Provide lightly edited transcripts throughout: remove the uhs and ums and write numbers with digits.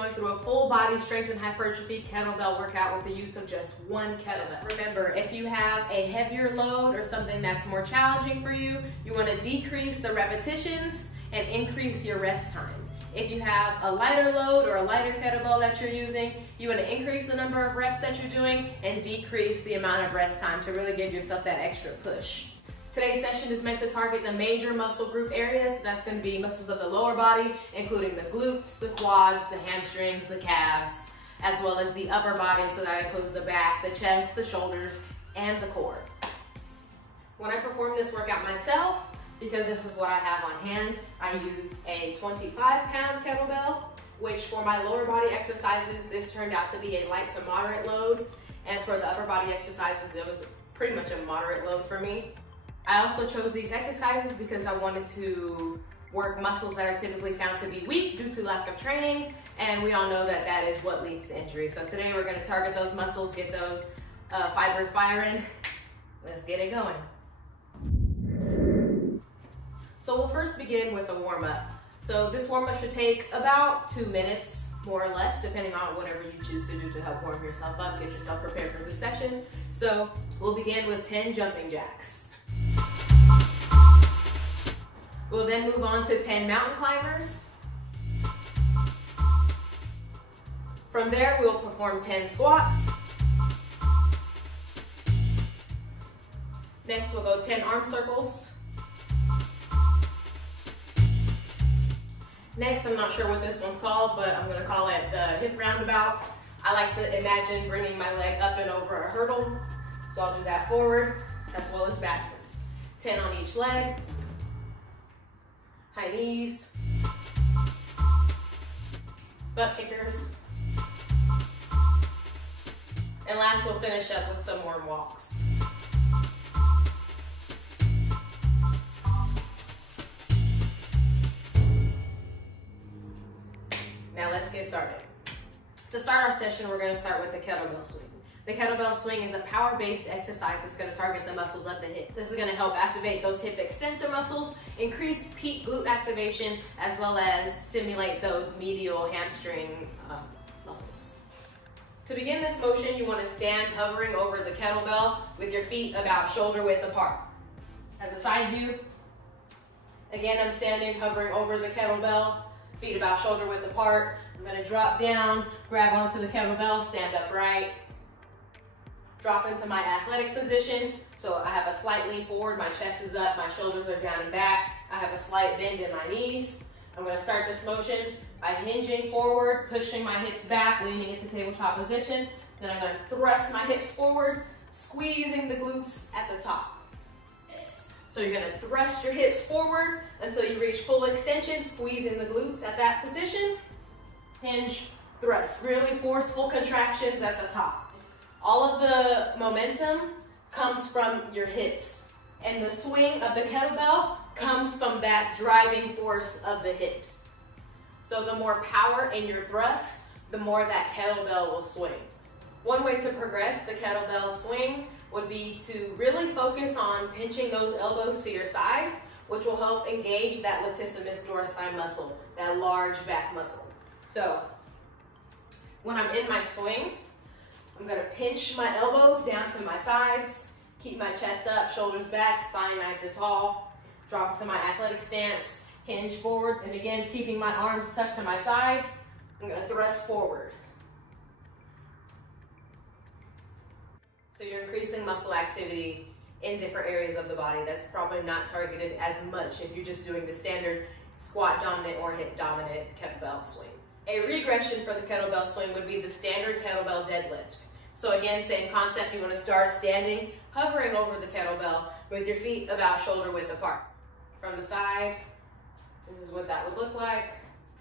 going through a full body strength and hypertrophy kettlebell workout with the use of just one kettlebell. Remember, if you have a heavier load or something that's more challenging for you, you want to decrease the repetitions and increase your rest time. If you have a lighter load or a lighter kettlebell that you're using, you want to increase the number of reps that you're doing and decrease the amount of rest time to really give yourself that extra push. Today's session is meant to target the major muscle group areas. That's going to be muscles of the lower body, including the glutes, the quads, the hamstrings, the calves, as well as the upper body, so that includes the back, the chest, the shoulders, and the core. When I perform this workout myself, because this is what I have on hand, I use a 25-pound kettlebell, which for my lower body exercises, this turned out to be a light to moderate load. And for the upper body exercises, it was pretty much a moderate load for me. I also chose these exercises because I wanted to work muscles that are typically found to be weak due to lack of training, and we all know that that is what leads to injury. So today we're going to target those muscles, get those fibers firing. Let's get it going. So we'll first begin with a warm-up. So this warm-up should take about 2 minutes, more or less, depending on whatever you choose to do to help warm yourself up, get yourself prepared for this session. So we'll begin with 10 jumping jacks. We'll then move on to 10 mountain climbers. From there, we'll perform 10 squats. Next, we'll go 10 arm circles. Next, I'm not sure what this one's called, but I'm gonna call it the hip roundabout. I like to imagine bringing my leg up and over a hurdle. So I'll do that forward as well as backwards. 10 on each leg. High knees, butt kickers, and last we'll finish up with some warm walks. Now let's get started. To start our session, we're going to start with the kettlebell swing. The kettlebell swing is a power-based exercise that's going to target the muscles of the hip. This is going to help activate those hip extensor muscles, increase peak glute activation, as well as stimulate those medial hamstring muscles. To begin this motion, you want to stand hovering over the kettlebell with your feet about shoulder width apart. As a side view, again, I'm standing hovering over the kettlebell, feet about shoulder width apart. I'm going to drop down, grab onto the kettlebell, stand upright. Drop into my athletic position. So I have a slight lean forward, my chest is up, my shoulders are down and back. I have a slight bend in my knees. I'm gonna start this motion by hinging forward, pushing my hips back, leaning into tabletop position. Then I'm gonna thrust my hips forward, squeezing the glutes at the top. Yes. So you're gonna thrust your hips forward until you reach full extension, squeezing the glutes at that position. Hinge, thrust, really forceful contractions at the top. All of the momentum comes from your hips, and the swing of the kettlebell comes from that driving force of the hips. So the more power in your thrust, the more that kettlebell will swing. One way to progress the kettlebell swing would be to really focus on pinching those elbows to your sides, which will help engage that latissimus dorsi muscle, that large back muscle. So when I'm in my swing, I'm gonna pinch my elbows down to my sides, keep my chest up, shoulders back, spine nice and tall, drop into my athletic stance, hinge forward, and again, keeping my arms tucked to my sides, I'm gonna thrust forward. So you're increasing muscle activity in different areas of the body. That's probably not targeted as much if you're just doing the standard squat dominant or hip dominant kettlebell swing. A regression for the kettlebell swing would be the standard kettlebell deadlift. So again, same concept, you want to start standing, hovering over the kettlebell with your feet about shoulder width apart. From the side, this is what that would look like.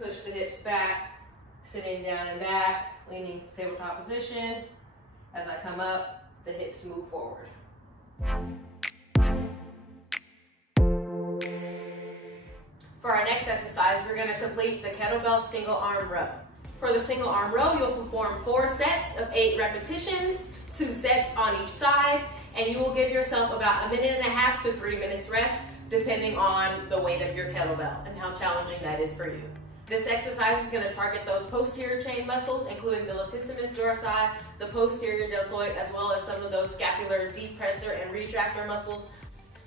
Push the hips back, sitting down and back, leaning to tabletop position. As I come up, the hips move forward. For our next exercise, we're going to complete the kettlebell single-arm row. For the single-arm row, you'll perform 4 sets of 8 repetitions, 2 sets on each side, and you will give yourself about 1.5 to 3 minutes rest, depending on the weight of your kettlebell and how challenging that is for you. This exercise is going to target those posterior chain muscles, including the latissimus dorsi, the posterior deltoid, as well as some of those scapular depressor and retractor muscles.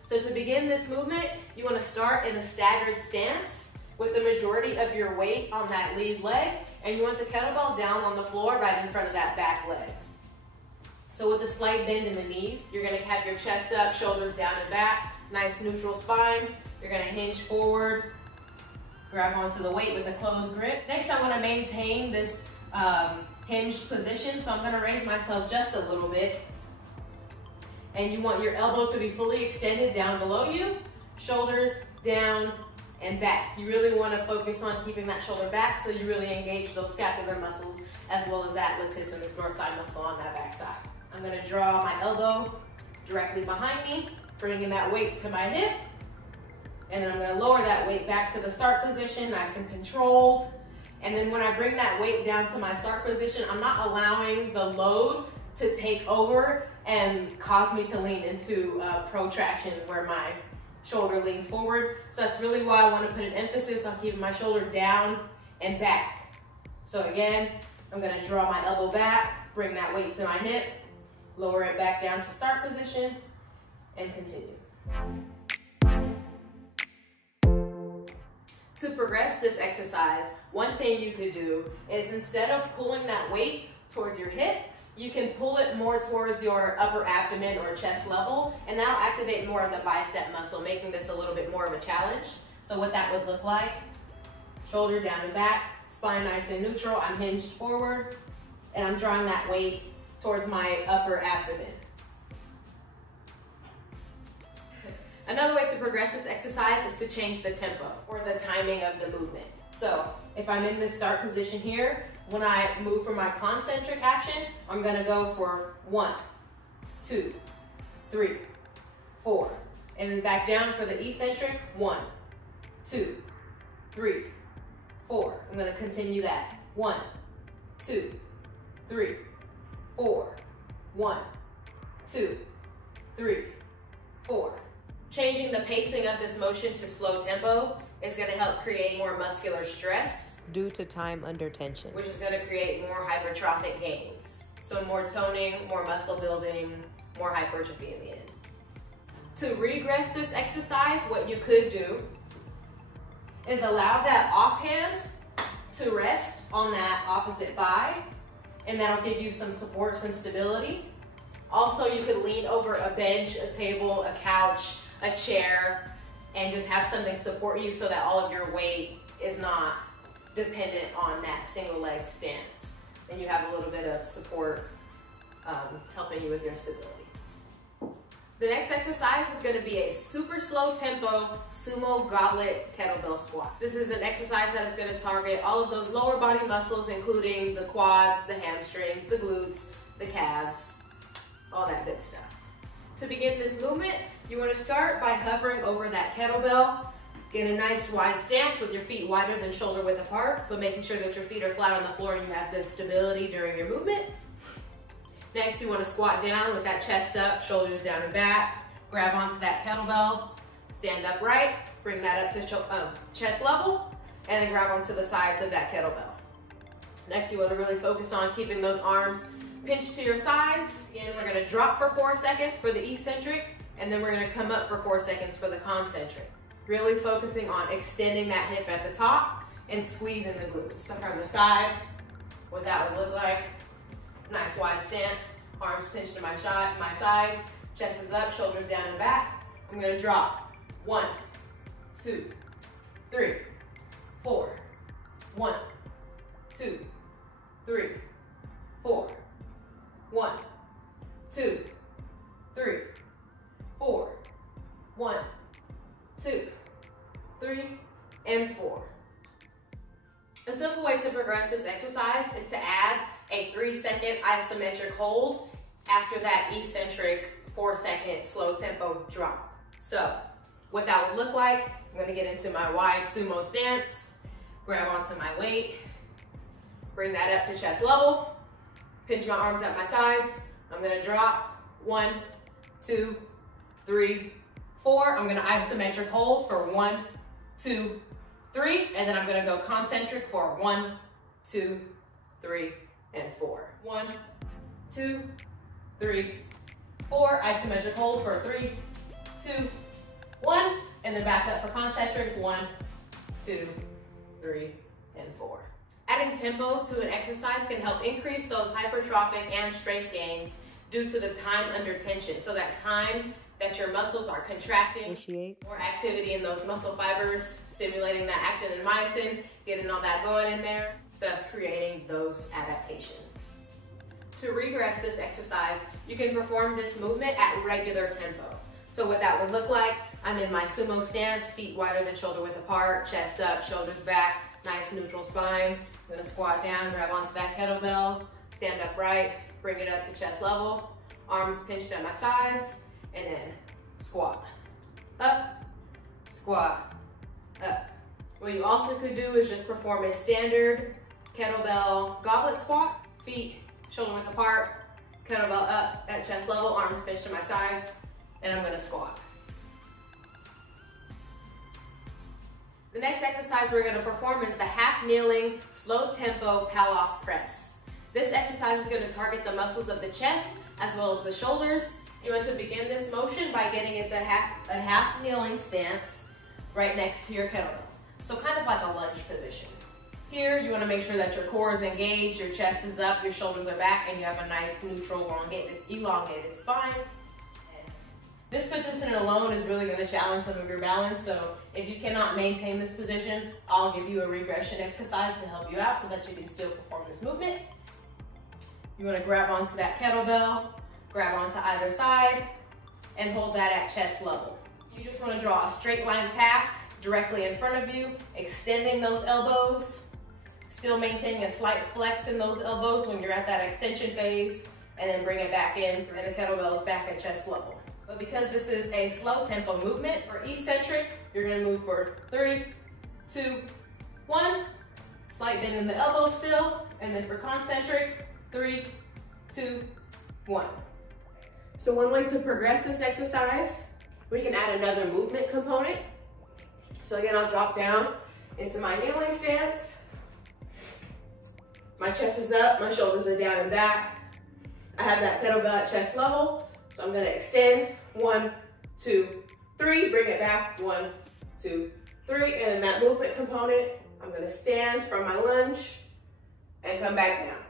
So to begin this movement, you want to start in a staggered stance with the majority of your weight on that lead leg, and you want the kettlebell down on the floor right in front of that back leg. So with a slight bend in the knees, you're going to have your chest up, shoulders down and back, nice neutral spine. You're going to hinge forward, grab onto the weight with a closed grip. Next, I want to maintain this hinged position, so I'm going to raise myself just a little bit. And you want your elbow to be fully extended down below you, shoulders down and back. You really want to focus on keeping that shoulder back so you really engage those scapular muscles as well as that latissimus dorsi muscle on that back side. I'm going to draw my elbow directly behind me, bringing that weight to my hip. And then I'm going to lower that weight back to the start position, nice and controlled. And then when I bring that weight down to my start position, I'm not allowing the load to take over and cause me to lean into protraction where my shoulder leans forward. So that's really why I want to put an emphasis on keeping my shoulder down and back. So again, I'm going to draw my elbow back, bring that weight to my hip, lower it back down to start position, and continue. To progress this exercise, one thing you could do is instead of pulling that weight towards your hip, you can pull it more towards your upper abdomen or chest level, and that'll activate more of the bicep muscle, making this a little bit more of a challenge. So what that would look like, shoulder down and back, spine nice and neutral, I'm hinged forward, and I'm drawing that weight towards my upper abdomen. Another way to progress this exercise is to change the tempo or the timing of the movement. So if I'm in this start position here, when I move from my concentric action, I'm gonna go for 1, 2, 3, 4. And then back down for the eccentric, 1, 2, 3, 4. I'm gonna continue that. 1, 2, 3, 4. 1, 2, 3, 4. Changing the pacing of this motion to slow tempo is going to help create more muscular stress due to time under tension, which is going to create more hypertrophic gains. So more toning, more muscle building, more hypertrophy in the end. To regress this exercise, what you could do is allow that offhand to rest on that opposite thigh, and that'll give you some support, some stability. Also, you could lean over a bench, a table, a couch, a chair, and just have something support you so that all of your weight is not dependent on that single leg stance. And you have a little bit of support helping you with your stability. The next exercise is going to be a super slow tempo Sumo Goblet Kettlebell Squat. This is an exercise that is going to target all of those lower body muscles, including the quads, the hamstrings, the glutes, the calves, all that good stuff. To begin this movement, you want to start by hovering over that kettlebell. Get a nice wide stance with your feet wider than shoulder width apart, but making sure that your feet are flat on the floor and you have good stability during your movement. Next, you want to squat down with that chest up, shoulders down and back. Grab onto that kettlebell, stand upright, bring that up to chest level, and then grab onto the sides of that kettlebell. Next, you want to really focus on keeping those arms pinched to your sides. Again, we're going to drop for 4 seconds for the eccentric, and then we're going to come up for 4 seconds for the concentric. Really focusing on extending that hip at the top and squeezing the glutes. So from the side, what that would look like, nice wide stance, arms pinched to my sides, chest is up, shoulders down and back. I'm going to drop. 1, 2, 3, 4. 1, 2, 3, 4. 1, 2, 3, 4. 1, 2, 3, and 4. A simple way to progress this exercise is to add a 3-second isometric hold after that eccentric 4-second slow tempo drop. So what that would look like, I'm going to get into my wide sumo stance, grab onto my weight, bring that up to chest level, pinch my arms at my sides. I'm going to drop. 1, 2, 3, 4. I'm going to isometric hold for 1, 2, 3, and then I'm gonna go concentric for 1, 2, 3, and 4. 1, 2, 3, 4. Isometric hold for 3, 2, 1, and then back up for concentric. 1, 2, 3, and 4. Adding tempo to an exercise can help increase those hypertrophic and strength gains due to the time under tension. So that time that your muscles are contracting, Initiates. more activity in those muscle fibers, stimulating that actin and myosin, getting all that going in there, thus creating those adaptations. To regress this exercise, you can perform this movement at regular tempo. So what that would look like, I'm in my sumo stance, feet wider than shoulder width apart, chest up, shoulders back, nice neutral spine. I'm gonna squat down, grab onto that kettlebell, stand upright, bring it up to chest level, arms pinched at my sides, and then squat, up, squat, up. What you also could do is just perform a standard kettlebell goblet squat, feet shoulder width apart, kettlebell up at chest level, arms pinched to my sides, and I'm gonna squat. The next exercise we're gonna perform is the half kneeling, slow tempo Pallof press. This exercise is gonna target the muscles of the chest as well as the shoulders. You want to begin this motion by getting into a half kneeling stance right next to your kettlebell. So kind of like a lunge position. Here, you wanna make sure that your core is engaged, your chest is up, your shoulders are back, and you have a nice neutral, elongated spine. This position alone is really going to challenge some of your balance, so if you cannot maintain this position, I'll give you a regression exercise to help you out so that you can still perform this movement. You want to grab onto that kettlebell, grab onto either side, and hold that at chest level. You just want to draw a straight line path directly in front of you, extending those elbows, still maintaining a slight flex in those elbows when you're at that extension phase, and then bring it back in, and the kettlebell is back at chest level. But because this is a slow tempo movement, for eccentric, you're gonna move for 3, 2, 1, slight bend in the elbow still, and then for concentric, 3, 2, 1. So one way to progress this exercise, we can add another movement component. So again, I'll drop down into my kneeling stance. My chest is up, my shoulders are down and back. I have that kettlebell at chest level. So I'm gonna extend, 1, 2, 3, bring it back, 1, 2, 3, and in that movement component, I'm gonna stand from my lunge and come back down.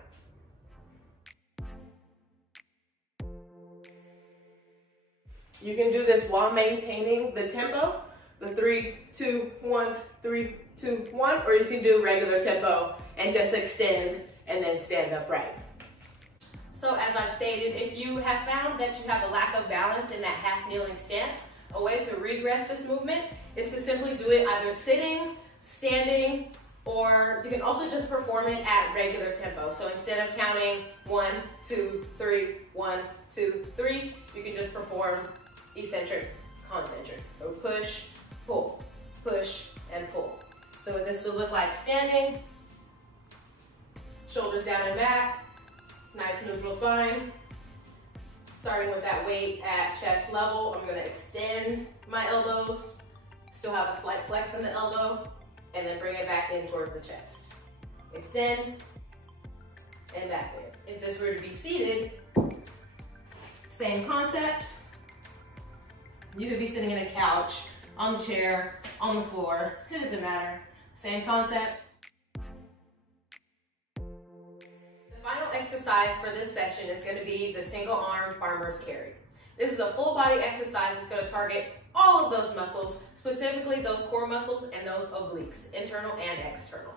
You can do this while maintaining the tempo, the 3, 2, 1, 3, 2, 1, or you can do regular tempo and just extend and then stand upright. So as I've stated, if you have found that you have a lack of balance in that half kneeling stance, a way to regress this movement is to simply do it either sitting, standing, or you can also just perform it at regular tempo. So instead of counting 1, 2, 3, 1, 2, 3, you can just perform eccentric, concentric. So push, pull, and pull. So what this will look like standing, shoulders down and back, nice neutral spine. Starting with that weight at chest level, I'm gonna extend my elbows, still have a slight flex in the elbow, and then bring it back in towards the chest. Extend, and back in. If this were to be seated, same concept. You could be sitting in a couch, on the chair, on the floor, it doesn't matter. Same concept. The final exercise for this session is going to be the single arm farmer's carry. This is a full body exercise that's going to target all of those muscles, specifically those core muscles and those obliques, internal and external.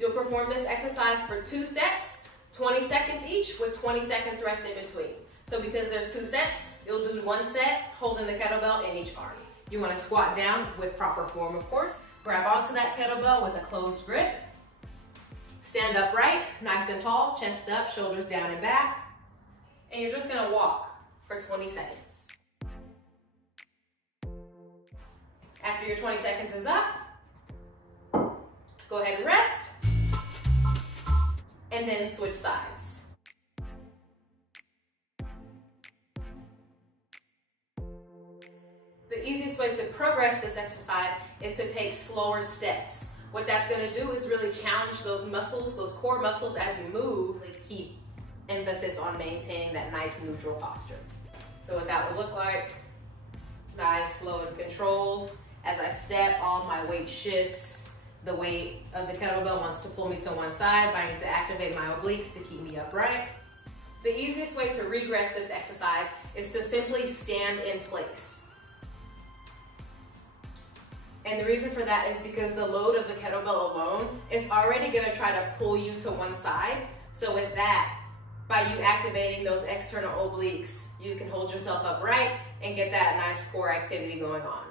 You'll perform this exercise for 2 sets, 20 seconds each with 20 seconds rest in between. So because there's 2 sets, you'll do 1 set holding the kettlebell in each arm. You want to squat down with proper form, of course. Grab onto that kettlebell with a closed grip. Stand upright, nice and tall, chest up, shoulders down and back. And you're just going to walk for 20 seconds. After your 20 seconds is up, go ahead and rest. And then switch sides. The easiest way to progress this exercise is to take slower steps. What that's gonna do is really challenge those muscles, those core muscles as you move. Keep emphasis on maintaining that nice neutral posture. So what that would look like, nice, slow and controlled. As I step, all my weight shifts. The weight of the kettlebell wants to pull me to one side, but I need to activate my obliques to keep me upright. The easiest way to regress this exercise is to simply stand in place. And the reason for that is because the load of the kettlebell alone is already gonna try to pull you to one side. So with that, by you activating those external obliques, you can hold yourself upright and get that nice core activity going on.